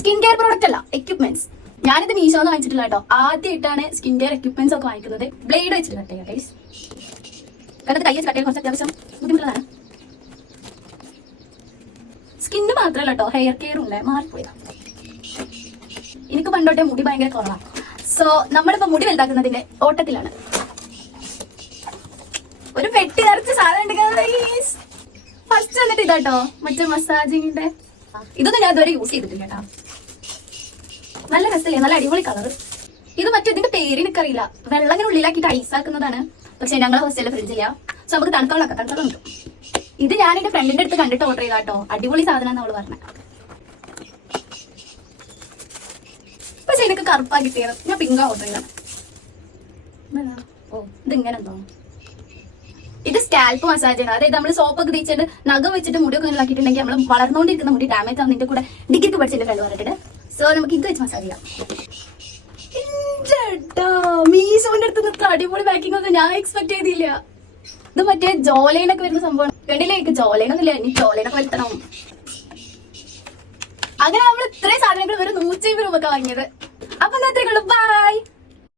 Skin care product അല്ല, equipments. ഞാനിത് മീഷോന്ന് വാങ്ങിച്ചിട്ടില്ല കേട്ടോ. ആദ്യമായിട്ടാണ് സ്കിൻ കെയർ എക്യുപ്മെന്റ്സ് ഒക്കെ വാങ്ങിക്കുന്നത്. ബ്ലേഡ് വെച്ചിട്ട് കട്ട് ചെയ്യാം ഗൈസ്. കാരണം കൈ വെച്ച് കട്ട് ചെയ്യാൻ കുറച്ച് അത്യാവശ്യം ബുദ്ധിമുട്ടുള്ളതാണ്. സ്കിന്ന് മാത്രമല്ല കേട്ടോ, ഹെയർ കെയറും ഉണ്ട്. മാറിപ്പോയതാ. എനിക്ക് പണ്ടോട്ടെ മുടി ഭയങ്കര കുറവാണ്. സോ നമ്മളിപ്പോ മുടി വലുതാക്കുന്നതിന്റെ ഓട്ടത്തിലാണ്. ഒരു പെട്ടി നിറച്ച് സാധനം ഉണ്ട്. ഫസ്റ്റ് വന്നിട്ട് ഇതാട്ടോ, മറ്റേ മസാജിങ്ങിന്റെ. ഇതൊന്നും ഞാൻ ഇതുവരെ യൂസ് ചെയ്തിട്ടില്ല കേട്ടോ. നല്ല രസമല്ലേ, നല്ല അടിപൊളി കളർ. ഇത് മറ്റേ ഇതിന്റെ പേര് എനിക്കറിയില്ല. വെള്ളം ഇങ്ങനെ ഉള്ളിലാക്കിയിട്ട് ഐസാക്കുന്നതാണ്. പക്ഷെ ഞങ്ങളെ ഹോസ്റ്റലിലെ ഫ്രിഡ്ജില്ല. സോ നമുക്ക് തണുത്തോളാക്കാം, തണുത്തോളം കിട്ടും. ഇത് ഞാൻ എന്റെ ഫ്രണ്ടിന്റെ അടുത്ത് കണ്ടിട്ട് ഓർഡർ ചെയ്താട്ടോ. അടിപൊളി സാധനം അവള് പറഞ്ഞത്. പക്ഷെ എനിക്ക് കറുപ്പാ കിട്ടിയത്. ഞാൻ പിങ്കാ ഓർഡർ ചെയ്തത്. ഓ ഇതിങ്ങനെ എന്തോ. ഇത് സ്കാൽപ്പ് മസാജ് ആണ്. അതായത് നമ്മൾ സോപ്പൊക്കെ തേച്ചിട്ട് നഖം വെച്ചിട്ട് മുടിയൊക്കെ ഇങ്ങനെ ആക്കിയിട്ടുണ്ടെങ്കിൽ നമ്മൾ വളർന്നുകൊണ്ടിരിക്കുന്ന മുടി ഡാമേജ് ആവുന്നതിന്റെ കൂടെ ഡിഗ്രിക്ക് പഠിച്ചിട്ട് ഫ്രണ്ട് പറഞ്ഞിട്ട്. സോ നമുക്ക് ഇത് വെച്ച് മസാജ് ചെയ്യാം. മീശോന്റെ അടുത്ത് അടിപൊളി പാക്കിംഗ് ഒന്നും ഞാൻ എക്സ്പെക്ട് ചെയ്തില്ല. ഇത് മറ്റേ ജോലൈനൊക്കെ വരുന്ന സംഭവം. കണ്ടില്ലേ, ജോലൈനൊന്നുമില്ല, ഇനി ജോലൈനൊക്കെ വരുത്തണം. അങ്ങനെ നമ്മൾ ഇത്രയും സാധനങ്ങൾ ഒരു 150 രൂപ വാങ്ങിയത്. അപ്പൊ ഇന്നത്തേക്കുള്ളൂ. ബൈ.